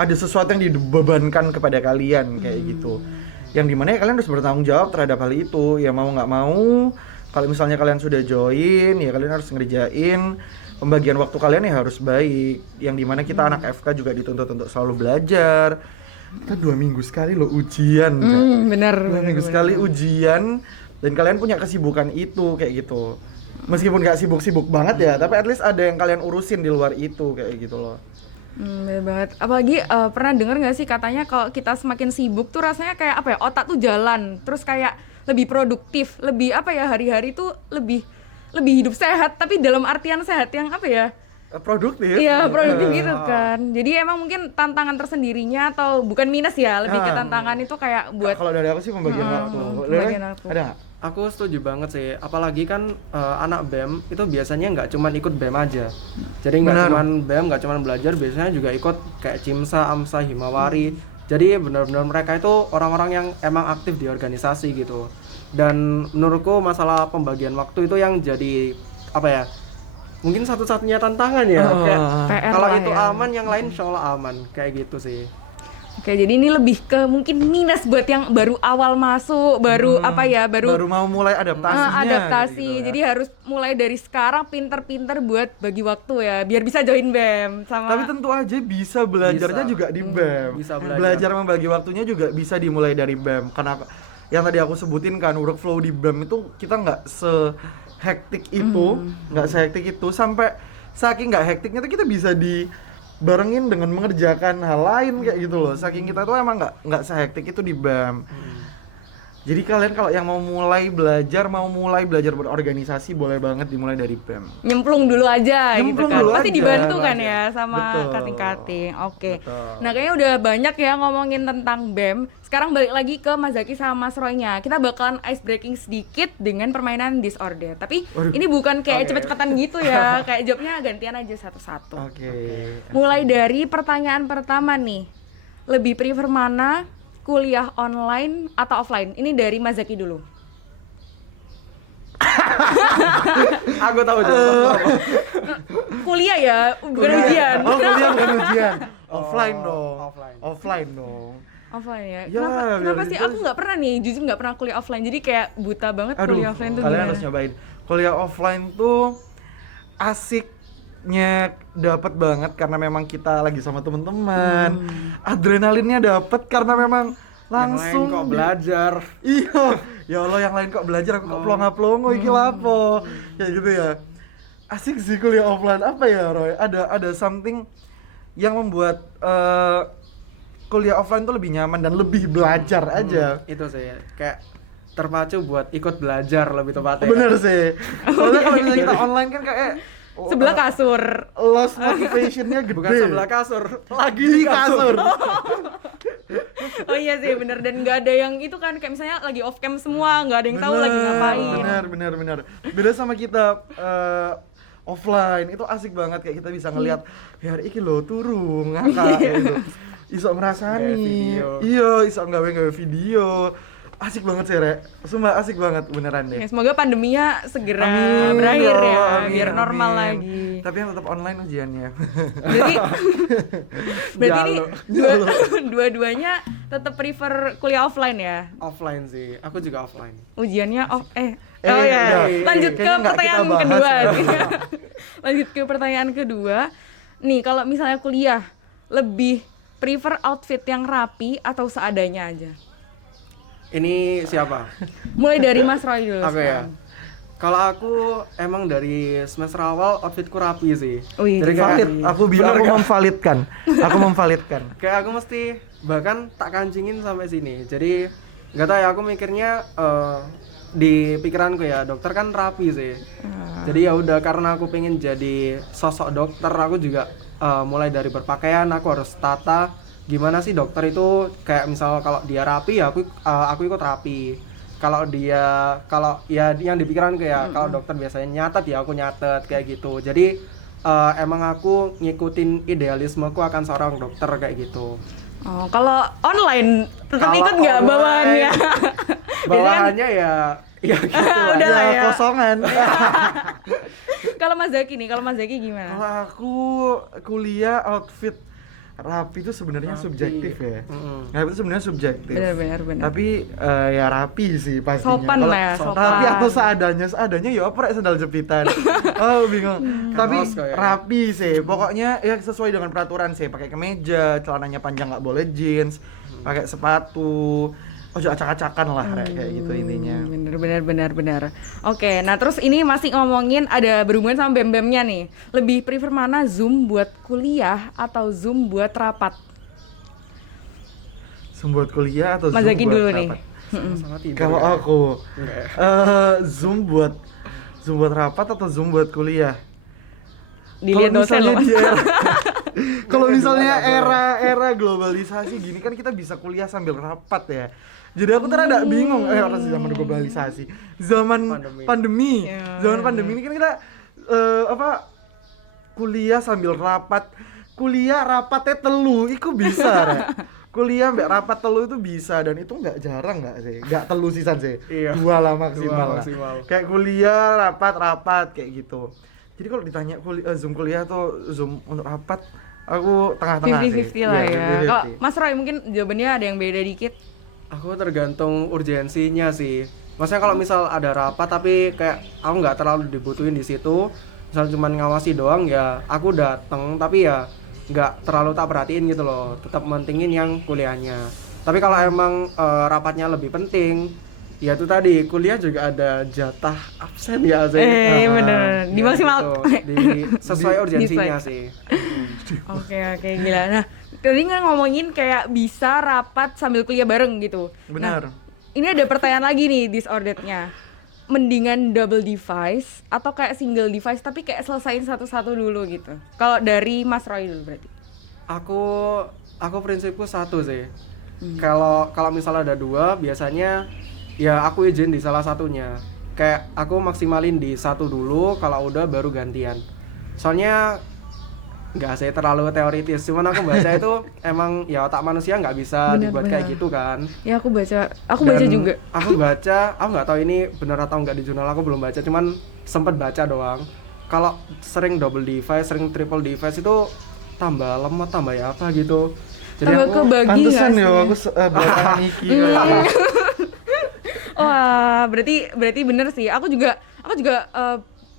ada sesuatu yang dibebankan kepada kalian kayak gitu. Yang dimana ya kalian harus bertanggung jawab terhadap hal itu. Ya mau nggak mau, kalau misalnya kalian sudah join, ya kalian harus ngerjain. Pembagian waktu kalian ya harus baik. Yang dimana kita anak FK juga dituntut untuk selalu belajar. Kita 2 minggu sekali loh ujian. bener. 2 minggu sekali ujian. Dan kalian punya kesibukan itu kayak gitu. Meskipun nggak sibuk-sibuk banget ya, tapi at least ada yang kalian urusin di luar itu kayak gitu loh. Bener banget. Apalagi pernah denger nggak sih katanya kalau kita semakin sibuk tuh rasanya kayak apa ya, otak tuh jalan, terus kayak lebih produktif, lebih apa ya, hari-hari tuh lebih hidup sehat, tapi dalam artian sehat yang apa ya? Produktif. Iya, produktif gitu kan. Jadi emang mungkin tantangan tersendirinya atau bukan minus ya, lebih ke tantangan itu kayak buat Kalau dari aku sih pembagian waktu. pembagian waktu. Ada nggak? Aku setuju banget sih, apalagi kan anak BEM itu biasanya nggak cuman ikut BEM aja. Jadi nggak Benar. cuman BEM, nggak cuman belajar, biasanya juga ikut kayak CIMSA, AMSA, Himawari. Jadi benar-benar mereka itu orang-orang yang emang aktif di organisasi gitu. Dan menurutku masalah pembagian waktu itu yang jadi apa ya? Mungkin satu-satunya tantangan ya. Kayak PR kalau lah itu ya. aman, yang lain insya Allah aman, kayak gitu sih. Oke, jadi ini lebih ke mungkin minus buat yang baru awal masuk, baru baru mau mulai adaptasinya adaptasi. gitu ya. Jadi harus mulai dari sekarang pinter-pinter buat bagi waktu ya, biar bisa join BEM sama. Tapi tentu aja bisa belajarnya Bisa. juga di BEM. Bisa belajar. membagi waktunya juga bisa dimulai dari BEM. Karena yang tadi aku sebutin kan, workflow di BEM itu kita nggak sehektik itu, sampai saking nggak hektiknya tuh kita bisa dibarengin dengan mengerjakan hal lain kayak gitu loh. Saking kita tuh emang nggak sehektik itu di BEM. Jadi kalian kalau yang mau mulai belajar berorganisasi, boleh banget dimulai dari BEM. Nyemplung dulu aja gitu Nyemplung kan. dulu Pasti aja. dibantu kan ya sama Betul. kating-kating. Oke. Betul. Nah, kayaknya udah banyak ya ngomongin tentang BEM. Sekarang balik lagi ke Mas Zaki sama Mas Roy-nya. Kita bakalan ice breaking sedikit dengan permainan disorder. Tapi Waduh. ini bukan kayak Oke. cepet-cepetan gitu ya. Kayak jawabnya gantian aja satu-satu. Oke. Mulai dari pertanyaan pertama nih. Lebih prefer mana? Kuliah online atau offline? Ini dari Mas Zaki dulu. Aku tahu jawabannya apa. Kuliah ya, bukan ujian. Oh, kuliah bukan ujian. Offline dong. offline. Offline dong. Offline ya? Ya, Kenapa biar sih? itu- Aku nggak pernah nih, jujur nggak pernah kuliah offline. Jadi kayak buta banget Aduh, kuliah offline tuh kalian gimana? harus nyobain. Kuliah offline tuh asiknya dapat banget karena memang kita lagi sama teman-teman. Adrenalinnya dapat karena memang langsung yang lain kok belajar. Iya, ya Allah, yang lain kok belajar, aku kok plonga-plongo iki lapo. Kayak gitu ya. Asik sih kuliah offline. Apa ya, Roy? Ada something yang membuat kuliah offline tuh lebih nyaman dan lebih belajar aja. Itu sih kayak terpacu buat ikut belajar lebih tepatnya. Bener sih. Soalnya kalau misalnya kita online kan kayak Sebelah kasur. lost motivation-nya gede. Bukan sebelah kasur, lagi di kasur. Oh iya sih, bener. Dan nggak ada yang itu kan, kayak misalnya lagi off cam semua, nggak ada yang tahu lagi ngapain. Bener. Beda sama kita offline, itu asik banget, kayak kita bisa ngelihat ya hari iki lho turu ngakak kayak gitu. Iso ngrasani. Gawe video. Iya, iso gawe video. Asik banget sih, Rek. Sumpah asik banget beneran deh. Ya, semoga pandeminya segera Amin, berakhir ya, amin, biar normal amin. lagi. Tapi yang tetap online ujiannya. Berarti ini Jalo. dua-duanya tetap prefer kuliah offline ya? Offline sih, aku juga offline. Ujiannya oh Eh, oh ya, enggak. lanjut ke Kayaknya nggak pertanyaan kita bahas kedua. ya. Lanjut ke pertanyaan kedua. Nih, kalau misalnya kuliah lebih prefer outfit yang rapi atau seadanya aja? Ini siapa? Mulai dari Mas Roy dulu. Aku ya. sekarang. Kalau aku emang dari semester awal outfitku rapi sih. Wih, Jadi Valid, aku Bener kan? memvalidkan. Aku memvalidkan. Kayak aku mesti bahkan tak kancingin sampai sini. Jadi nggak tahu ya, aku mikirnya di pikiranku ya dokter kan rapi sih. Jadi ya udah, karena aku pengen jadi sosok dokter, aku juga mulai dari berpakaian aku harus tata. Gimana sih dokter itu, kayak misal kalau dia rapi ya aku ikut rapi. Kalau ya yang di pikiranku ya, kalau dokter biasanya nyatet ya aku nyatet kayak gitu. Jadi emang aku ngikutin idealismeku akan seorang dokter kayak gitu. Oh, kalau online tetap Kalau ikut nggak online, bawaannya? Bawahannya ya gitu lah. Udah lah ya. Kosongan. Kalau Mas Zaki nih, kalau Mas Zaki gimana? Kalau aku kuliah outfit rapi itu sebenarnya Rapi. subjektif ya. Mm-mm. Rapi itu sebenarnya subjektif. Benar. Tapi ya rapi sih pastinya. Sopan Kalau lah ya, sopan. Rapi atau seadanya ya apa rek sandal jepitan. Oh bingung. Tapi Kaos kayak. rapi sih. Pokoknya ya sesuai dengan peraturan sih. Pakai kemeja, celananya panjang nggak boleh jeans, pakai sepatu. Ojo acak-acakan lah kayak gitu intinya. Bener. Oke, nah terus ini masih ngomongin ada berhubungan sama BEM-BEM-nya nih. Lebih prefer mana, Zoom buat kuliah atau Zoom buat rapat? Zoom buat kuliah atau Mas Zoom Zaki buat dulu nih. rapat? Sama-sama tidur. Kalau ya. aku Enggak ya? Zoom buat rapat atau Zoom buat kuliah? Dilihat Kalau dosen loh, Mas. misalnya di era- Kalau misalnya era globalisasi gini kan kita bisa kuliah sambil rapat ya. Jadi aku tuh rada bingung, orang zaman globalisasi, zaman pandemi. Iya. Zaman pandemi ini kan kita kuliah sambil rapat. Kuliah rapatnya telu, itu bisa Rek. Kuliah mbak rapat telu itu bisa, dan itu nggak jarang nggak sih? Nggak telu sisan sih, Iya. 2 lah maksimal, Dua lah. maksimal. Kayak kuliah rapat kayak gitu. Jadi kalau ditanya Zoom kuliah atau Zoom untuk rapat, Aku tengah-tengah sih. 50-50 lah Iya, ya. 50-50. Kalau Mas Roy mungkin jawabannya ada yang beda dikit. Aku tergantung urgensinya sih. Maksudnya kalau misal ada rapat tapi kayak aku nggak terlalu dibutuhin di situ, misal cuma ngawasi doang ya aku dateng, tapi ya nggak terlalu tak perhatiin gitu loh. Tetap mentingin yang kuliahnya. Tapi kalau emang rapatnya lebih penting, ya itu tadi kuliah juga ada jatah absen ya sih. Bener. Di Ya, maksimal. sesuai urgensinya sih. Oke, gila. Nah, tadi ngomongin kayak bisa rapat sambil kuliah bareng gitu. Benar. Nah, ini ada pertanyaan lagi nih disorderednya. Mendingan double device atau kayak single device tapi kayak selesain satu-satu dulu gitu. Kalau dari Mas Roy dulu berarti. Aku prinsipku satu sih. Kalau misalnya ada dua, biasanya ya aku izin di salah satunya. Kayak aku maksimalin di satu dulu, kalau udah baru gantian. Soalnya nggak sih terlalu teoritis, cuman aku baca itu emang ya otak manusia nggak bisa dibuat kayak gitu kan. Ya aku baca Dan juga. Aku nggak tahu ini benar atau nggak di jurnal, aku belum baca, cuman sempet baca doang. Kalau sering double device, sering triple device itu tambah lemot, tambah ya apa gitu. Jadi Tambah aku kebagi Pantesan nggak ya sih? aku belakangan iki kayak. Wah, berarti bener sih. Aku juga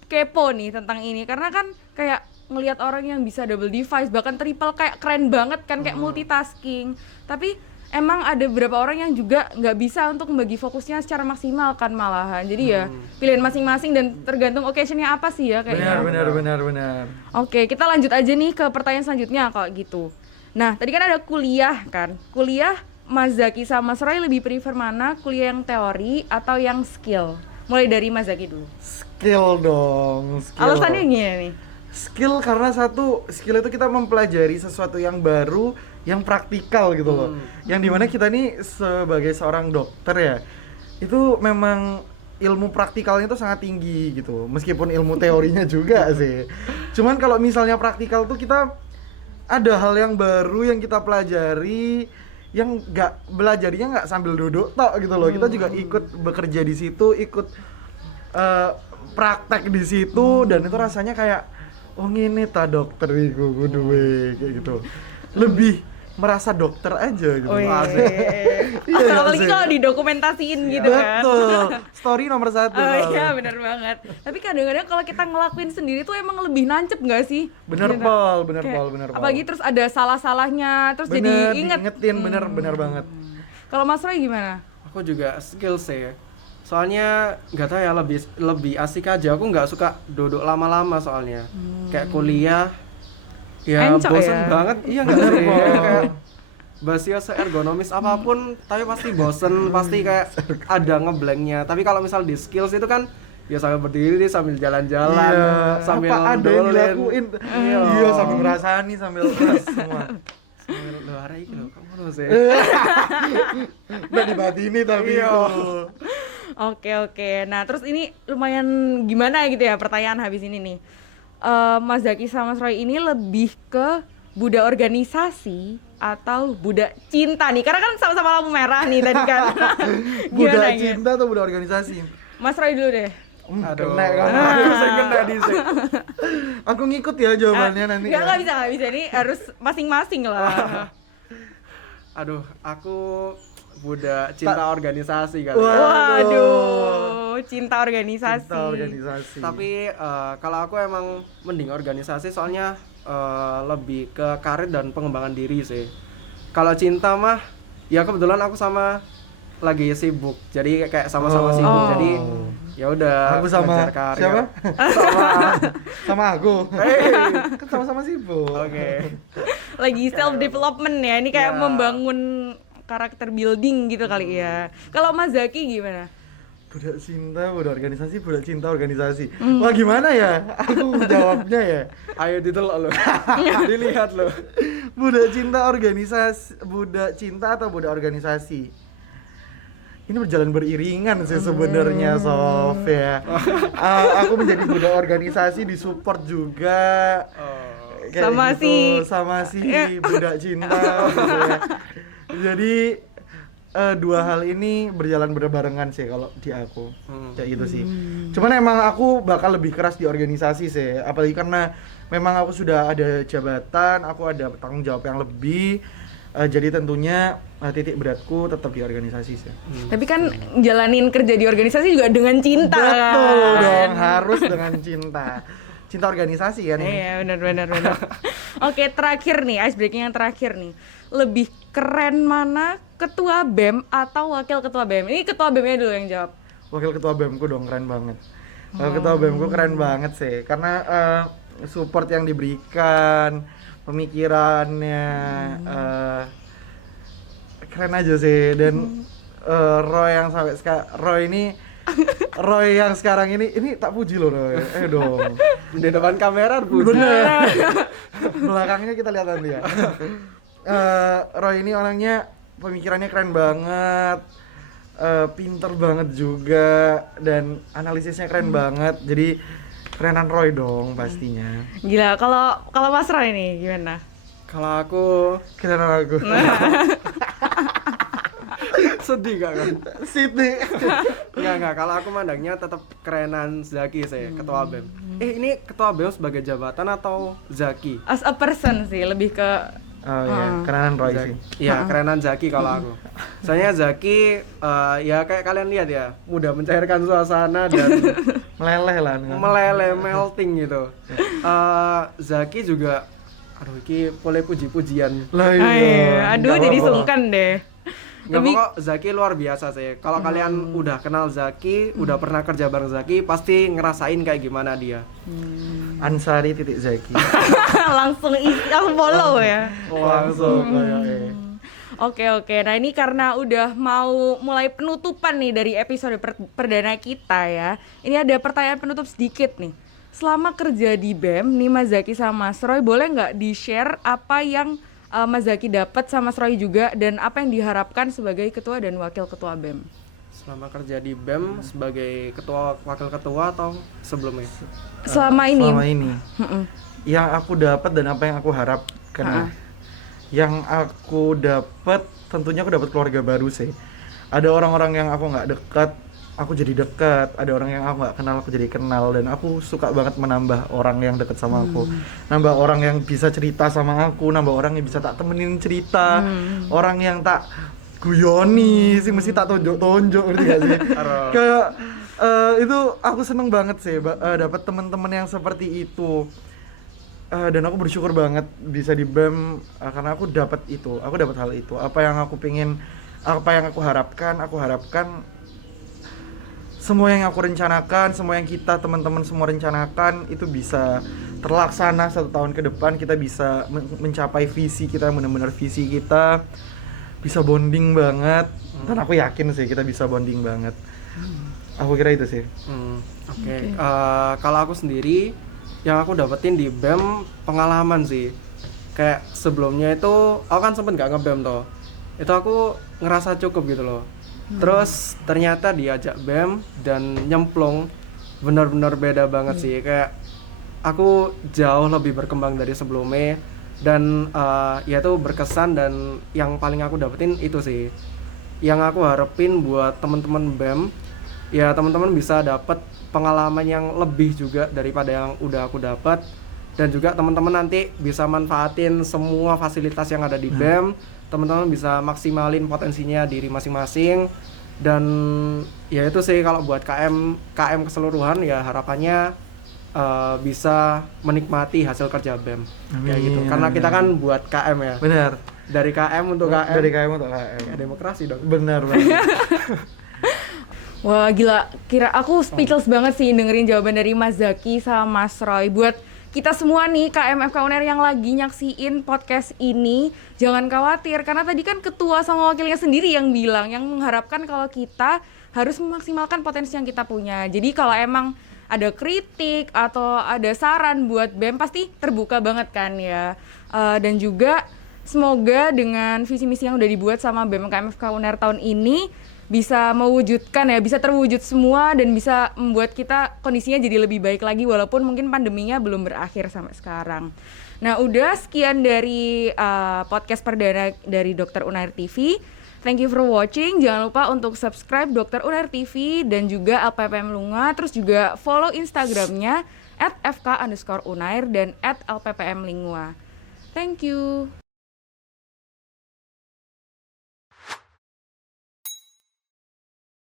kepo nih tentang ini karena kan kayak ngelihat orang yang bisa double device bahkan triple kayak keren banget kan, kayak multitasking. Tapi emang ada beberapa orang yang juga nggak bisa untuk membagi fokusnya secara maksimal kan malahan. Jadi ya pilihan masing-masing dan tergantung occasionnya apa sih ya kayaknya. Benar. Oke, kita lanjut aja nih ke pertanyaan selanjutnya kalau gitu. Nah, tadi kan ada kuliah kan. Kuliah Mas Zaki sama Mas Roy lebih prefer mana? Kuliah yang teori atau yang skill? Mulai dari Mas Zaki dulu. Skill dong, skill. Alasannya gini nih. Skill karena skill itu kita mempelajari sesuatu yang baru, yang praktikal gitu loh. Yang dimana kita nih sebagai seorang dokter ya, itu memang ilmu praktikalnya itu sangat tinggi gitu. Meskipun ilmu teorinya juga sih. Cuman kalau misalnya praktikal tuh kita ada hal yang baru yang kita pelajari, yang belajarnya nggak sambil duduk tok gitu loh. Kita juga ikut bekerja di situ, ikut praktek di situ, dan itu rasanya kayak oh ngene ta dokter iku kuduwe kayak gitu. Lebih merasa dokter aja gitu. Oh iya. Iya, Apalagi sih. kalau didokumentasiin gitu kan. Betul. Story nomor 1. Oh iya, benar banget. Tapi kadang-kadang kalau kita ngelakuin sendiri tuh emang lebih nancep nggak sih? Bener Gitu. Pol, bener Kayak, Pol, bener Pol. apalagi terus ada salah-salahnya, terus Bener, jadi inget. diingetin, bener banget. Kalau Mas Roy gimana? aku juga skill sih. Soalnya nggak tahu ya, lebih asik aja. Aku nggak suka duduk lama-lama soalnya. Kayak kuliah ya Encok bosen ya? banget. Iya nggak sih? Kayak Basio seergonomis apapun tapi pasti bosen, pasti kayak ada ngeblanknya. Tapi kalau misal di skills itu kan ya sambil berdiri, sambil jalan-jalan, sambil apa ada yang dolen. dilakuin. Iya, sambil ngerasani, sambil keras semua. Sambil lo hari ini lo kamu harus ya. Udah dibatini tapi Iya. itu. Oke. Nah, terus ini lumayan gimana gitu ya pertanyaan habis ini nih. Mas Zaki sama Mas Roy ini lebih ke budak organisasi atau budak cinta nih? Karena kan sama-sama lampu merah nih tadi kan. Budak Gimana, cinta atau budak organisasi? Mas Roy dulu deh. Aduh. Kena kamu. Saya kena di sini. Aku ngikut ya jawabannya nanti. Nggak bisa. Ini harus masing-masing lah. Aduh, aku budak cinta organisasi kali. Waduh, cinta organisasi. Cinta organisasi. Tapi kalau aku emang mending organisasi, soalnya lebih ke karir dan pengembangan diri sih. Kalau cinta mah ya kebetulan aku sama lagi sibuk, jadi kayak sama-sama sibuk, jadi ya udah Aku sama ngejar karya. siapa? Sama aku. Hey. Kan sama-sama sibuk. Oke. Lagi self development ya, ini kayak Ya. membangun karakter building gitu kali ya. Kalau Mas Zaki gimana? Budak cinta, budak organisasi, budak cinta organisasi. Wah gimana ya? Aku jawabnya ya. Ayo ditelok lo. Dilihat lo. Budak cinta organisasi, budak cinta atau budak organisasi? Ini berjalan beriringan sih sebenarnya, Sof ya. Aku menjadi budak organisasi, disupport juga. Kayak Sama gitu, si- sama si budak cinta gitu ya. Jadi dua hal ini berjalan berbarengan sih kalau di aku. Kayak gitu sih. Cuman emang aku bakal lebih keras di organisasi sih, apalagi karena memang aku sudah ada jabatan, aku ada tanggung jawab yang lebih. Jadi tentunya titik beratku tetap di organisasi sih. Tapi kan jalanin kerja di organisasi juga dengan cinta. Betul kan? dong, harus dengan cinta. Cinta organisasi kan ini. Iya, benar. Oke, terakhir nih, ice breaking yang terakhir nih. Lebih keren mana ketua BEM atau wakil ketua BEM? Ini ketua BEM-nya dulu yang jawab. Wakil ketua BEM-ku dong keren banget. Ketua BEM-ku keren banget sih karena support yang diberikan, pemikirannya keren aja sih. Dan Roy yang sekarang ini tak puji loh Roy. Dong. Di depan kamera Bu. Bener. Belakangnya kita lihat nanti ya. Roy ini orangnya pemikirannya keren banget, pinter banget juga, dan analisisnya keren banget. Jadi kerenan Roy dong pastinya. Gila, kalau Mas Roy nih gimana? Kalau aku Kerenan aku. sedih gak kan? Siti. Enggak, kalau aku mandangnya tetap kerenan Zaki sih, ketua BEM. Ini ketua BEM sebagai jabatan atau Zaki? As a person sih, lebih ke Oh iya, kerenan Roy sih. Iya, kerenan Zaki kalau aku. Soalnya Zaki ya kayak kalian lihat ya, mudah mencairkan suasana dan Meleleh lah. melting gitu. Zaki juga aduh iki boleh puji-pujian. Lah Ay, aduh nggak jadi apa-apa. sungkan deh. Nggak, pokok Zaki luar biasa sih. Kalau kalian udah kenal Zaki, udah pernah kerja bareng Zaki, pasti ngerasain kayak gimana dia. Ansari titik Zaki. langsung follow ya. Langsung Oke. Nah ini karena udah mau mulai penutupan nih dari episode perdana kita ya. Ini ada pertanyaan penutup sedikit nih. Selama kerja di BEM nih Mas Zaki sama Mas Roy, boleh nggak di-share apa yang Mas Zaki dapat sama Mas Roy juga, dan apa yang diharapkan sebagai ketua dan wakil ketua BEM? Selama kerja di BEM sebagai ketua, wakil ketua atau sebelumnya? Selama ini. Yang aku dapat dan apa yang aku harapkan. Yang aku dapat tentunya aku dapat keluarga baru sih. Ada orang-orang yang aku nggak dekat, aku jadi dekat. Ada orang yang aku nggak kenal, aku jadi kenal. Dan aku suka banget menambah orang yang dekat sama aku, nambah orang yang bisa cerita sama aku, nambah orang yang bisa tak temenin cerita, orang yang tak guyoni sih, mesti tak tonjok-tonjok, ngerti gak sih? Kayak itu aku seneng banget sih dapat teman-teman yang seperti itu. Dan aku bersyukur banget bisa di BEM karena aku dapat hal itu. Apa yang aku pengen, apa yang aku harapkan semua yang aku rencanakan, semua yang kita teman-teman semua rencanakan itu bisa terlaksana 1 tahun ke depan. Kita bisa mencapai visi kita, benar-benar visi kita bisa bonding banget. Dan aku yakin sih kita bisa bonding banget. Aku kira itu sih. Oke. Kalau aku sendiri yang aku dapetin di BEM pengalaman sih. Kayak sebelumnya itu aku kan sempet gak nge-BEM toh. Itu aku ngerasa cukup gitu loh. Terus ternyata diajak BEM dan nyemplung, benar-benar beda banget sih. Kayak aku jauh lebih berkembang dari sebelumnya. Dan ya itu berkesan, dan yang paling aku dapetin itu sih. Yang aku harapin buat teman-teman BEM, ya teman-teman bisa dapet pengalaman yang lebih juga daripada yang udah aku dapat, dan juga teman-teman nanti bisa manfaatin semua fasilitas yang ada di BEM. Teman-teman bisa maksimalin potensinya diri masing-masing, dan ya itu sih kalau buat KM keseluruhan ya harapannya bisa menikmati hasil kerja BEM. Kayak gitu. Karena kita kan buat KM ya. Benar. Dari KM untuk KM. Dari KM untuk KM. Ya, demokrasi dong. Benar banget. Wah gila, aku speechless banget sih dengerin jawaban dari Mas Zaki sama Mas Roy. Buat kita semua nih KMFK UNER yang lagi nyaksiin podcast ini, jangan khawatir karena tadi kan ketua sama wakilnya sendiri yang bilang, yang mengharapkan kalau kita harus memaksimalkan potensi yang kita punya. Jadi kalau emang ada kritik atau ada saran buat BEM pasti terbuka banget kan ya. Dan juga semoga dengan visi misi yang udah dibuat sama BEM KMFK UNER tahun ini bisa mewujudkan ya, bisa terwujud semua dan bisa membuat kita kondisinya jadi lebih baik lagi walaupun mungkin pandeminya belum berakhir sampai sekarang. Nah udah sekian dari podcast perdana dari Dokter Unair TV. Thank you for watching. Jangan lupa untuk subscribe Dokter Unair TV dan juga LPPM Lingua. Terus juga follow Instagramnya @fk_unair dan @lppmlingua. Thank you.